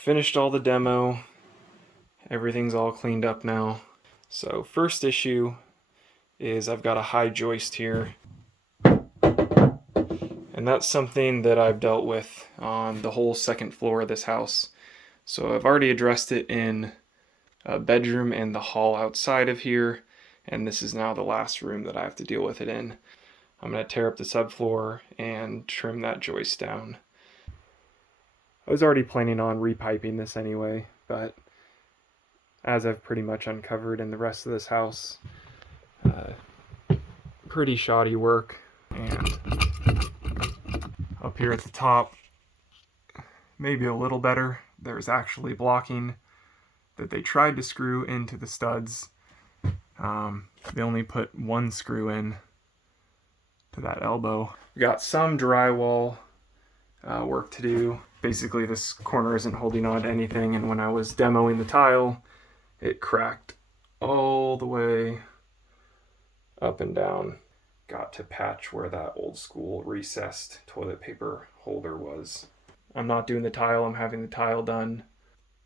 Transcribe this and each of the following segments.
finished all the demo. Everything's all cleaned up now. So first issue is I've got a high joist here. And that's something that I've dealt with on the whole second floor of this house. So I've already addressed it in a bedroom and the hall outside of here. And this is now the last room that I have to deal with it in. I'm going to tear up the subfloor and trim that joist down. I was already planning on repiping this anyway, but as I've pretty much uncovered in the rest of this house, pretty shoddy work. And up here at the top, maybe a little better. There's actually blocking that they tried to screw into the studs. They only put one screw in to that elbow. We got some drywall work to do. Basically, this corner isn't holding on to anything, and when I was demoing the tile, it cracked all the way up and down. Got to patch where that old school recessed toilet paper holder was. I'm not doing the tile, I'm having the tile done.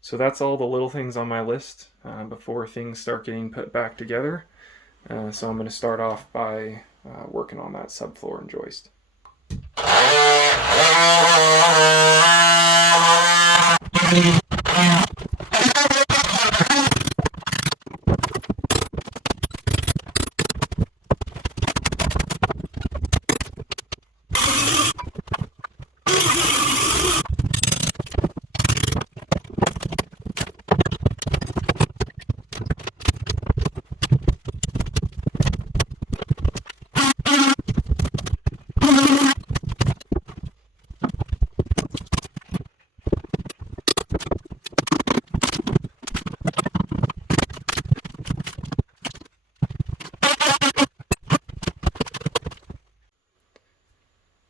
So that's all the little things on my list before things start getting put back together. So I'm going to start off by working on that subfloor and joist.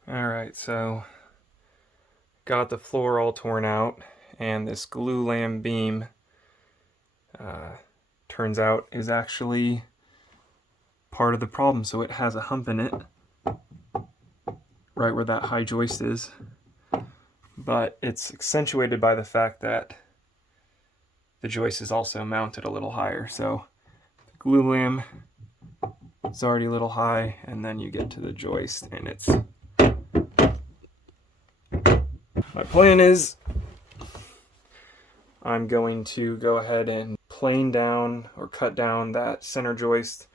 Alright, so got the floor all torn out, and this glue lam beam turns out is actually part of the problem. So it has a hump in it right where that high joist is, but it's accentuated by the fact that the joist is also mounted a little higher. So the glue lam is already a little high, and then you get to the joist and it's... My plan is I'm going to go ahead and plane down or cut down that center joist.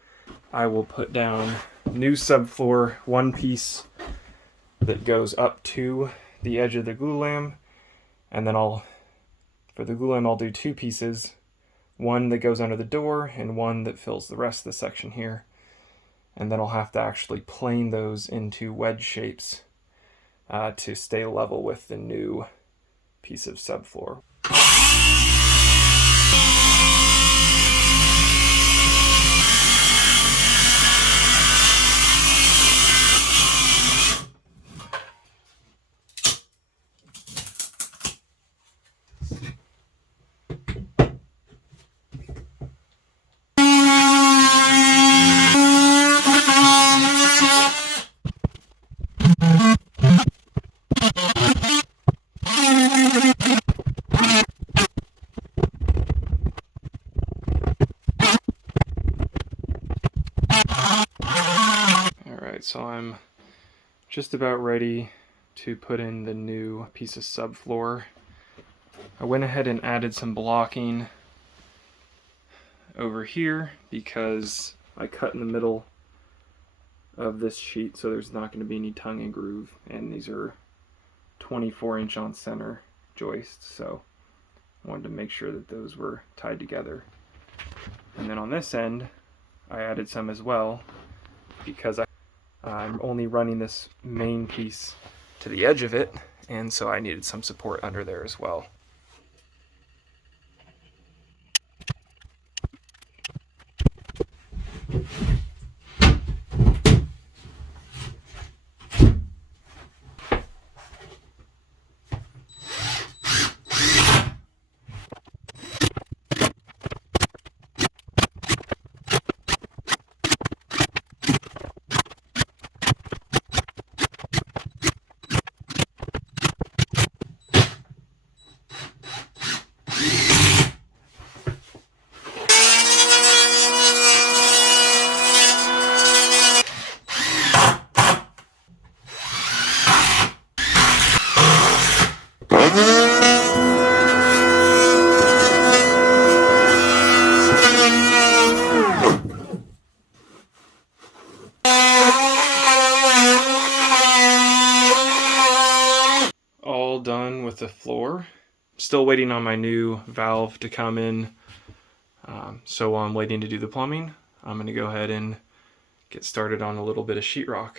I will put down new subfloor, one piece that goes up to the edge of the glue lam, and then for the glue lam I'll do two pieces, one that goes under the door and one that fills the rest of the section here. And then I'll have to actually plane those into wedge shapes to stay level with the new piece of subfloor. So I'm just about ready to put in the new piece of subfloor. I went ahead and added some blocking over here because I cut in the middle of this sheet, so there's not going to be any tongue and groove, and these are 24-inch on center joists, so I wanted to make sure that those were tied together. And then on this end I added some as well because I'm only running this main piece to the edge of it, and so I needed some support under there as well. done with the floor. Still waiting on my new valve to come in. So while I'm waiting to do the plumbing, I'm going to go ahead and get started on a little bit of sheetrock.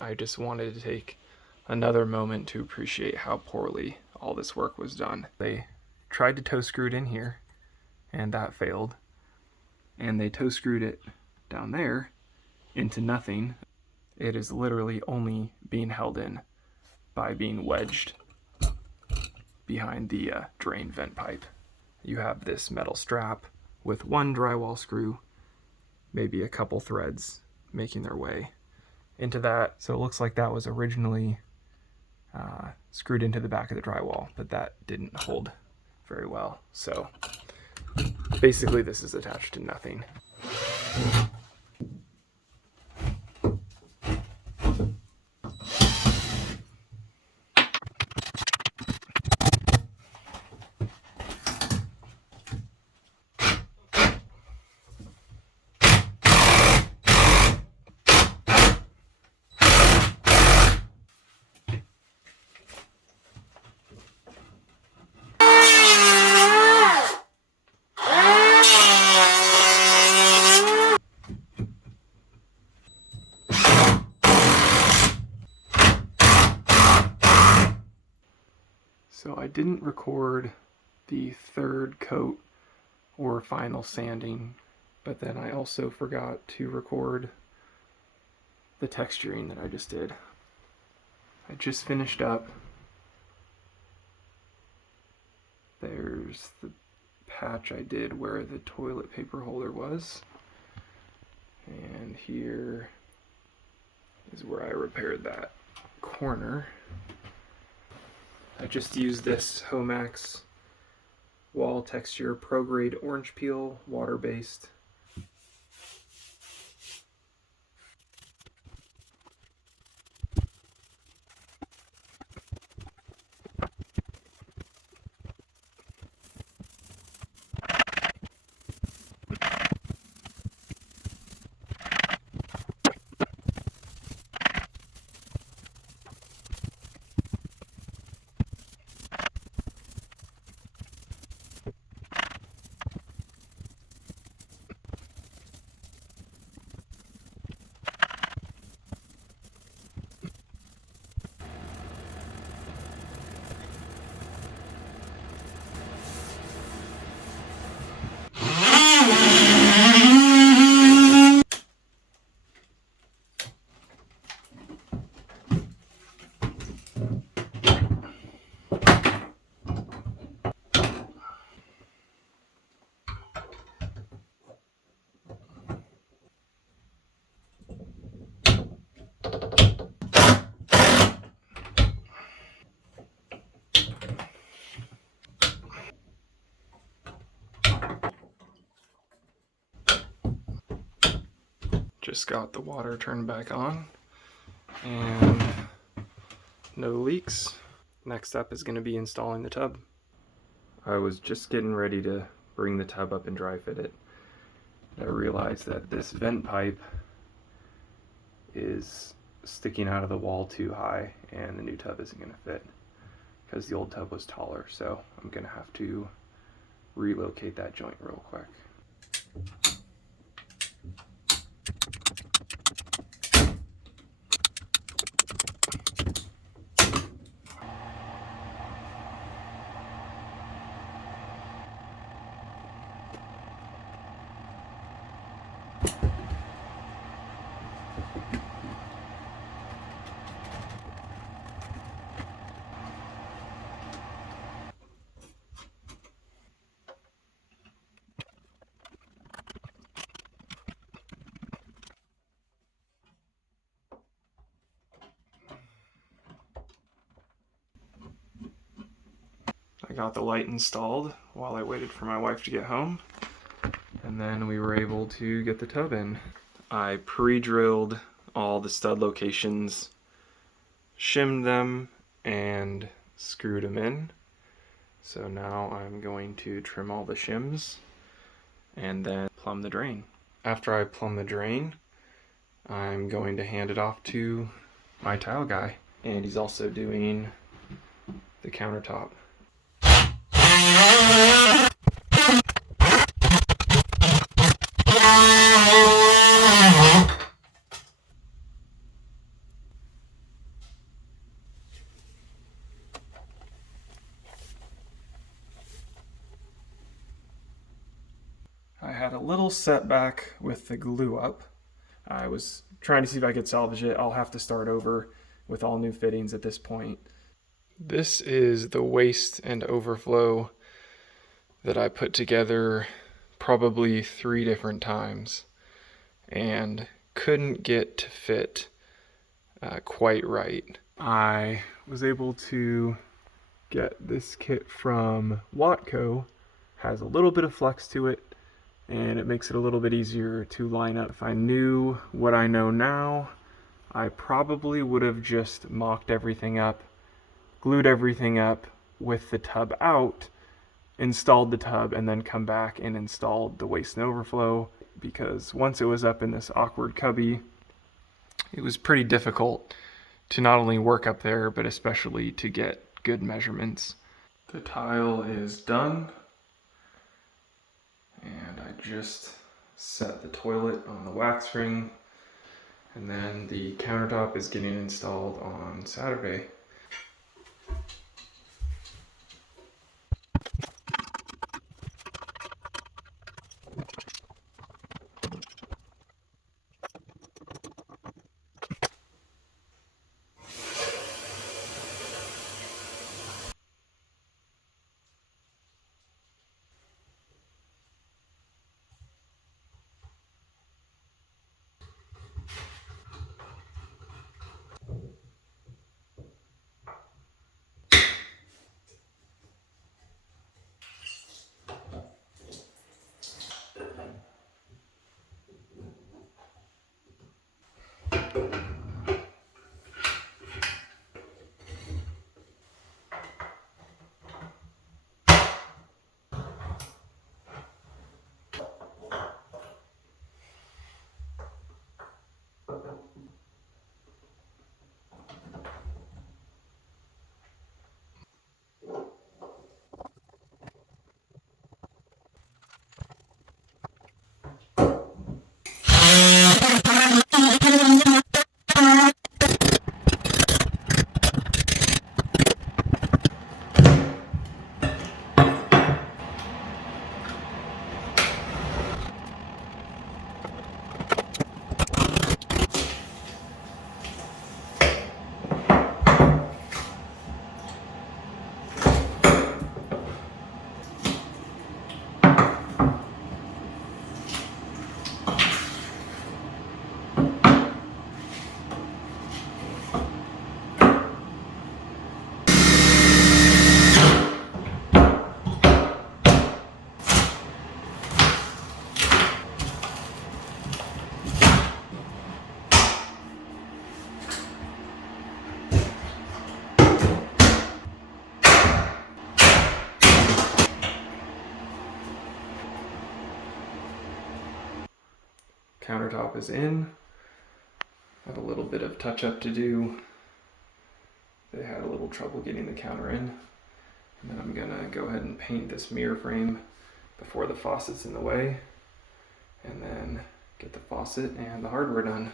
I just wanted to take another moment to appreciate how poorly all this work was done. They tried to toe screw it in here, and that failed. And they toe screwed it down there into nothing. It is literally only being held in by being wedged behind the drain vent pipe. You have this metal strap with one drywall screw, maybe a couple threads making their way into that. So it looks like that was originally screwed into the back of the drywall, but that didn't hold very well. So basically this is attached to nothing. So I didn't record the third coat or final sanding, but then I also forgot to record the texturing that I just did. I just finished up. There's the patch I did where the toilet paper holder was. And here is where I repaired that corner. I just used this Homax Wall Texture Pro Grade Orange Peel, water-based. Just got the water turned back on and no leaks. Next up is going to be installing the tub. I was just getting ready to bring the tub up and dry fit it. I realized that this vent pipe is sticking out of the wall too high and the new tub isn't going to fit because the old tub was taller, so I'm going to have to relocate that joint real quick. I got the light installed while I waited for my wife to get home, and then we were able to get the tub in. I pre-drilled all the stud locations, shimmed them, and screwed them in. So now I'm going to trim all the shims and then plumb the drain. After I plumb the drain, I'm going to hand it off to my tile guy, and he's also doing the countertop. I had a little setback with the glue up. I was trying to see if I could salvage it. I'll have to start over with all new fittings at this point. This is the waste and overflow that I put together probably 3 different times and couldn't get to fit quite right. I was able to get this kit from Watco. Has a little bit of flex to it, and it makes it a little bit easier to line up. If I knew what I know now, I probably would have just mocked everything up, glued everything up with the tub out, installed the tub, and then come back and installed the waste and overflow, because once it was up in this awkward cubby, it was pretty difficult to not only work up there, but especially to get good measurements. The tile is done, and I just set the toilet on the wax ring, and then the countertop is getting installed on Saturday. Countertop is in. I have a little bit of touch up to do. They had a little trouble getting the counter in. And then I'm gonna go ahead and paint this mirror frame before the faucet's in the way, and then get the faucet and the hardware done.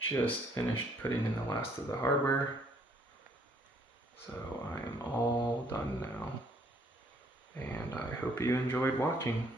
Just finished putting in the last of the hardware, so I am all done now, and I hope you enjoyed watching.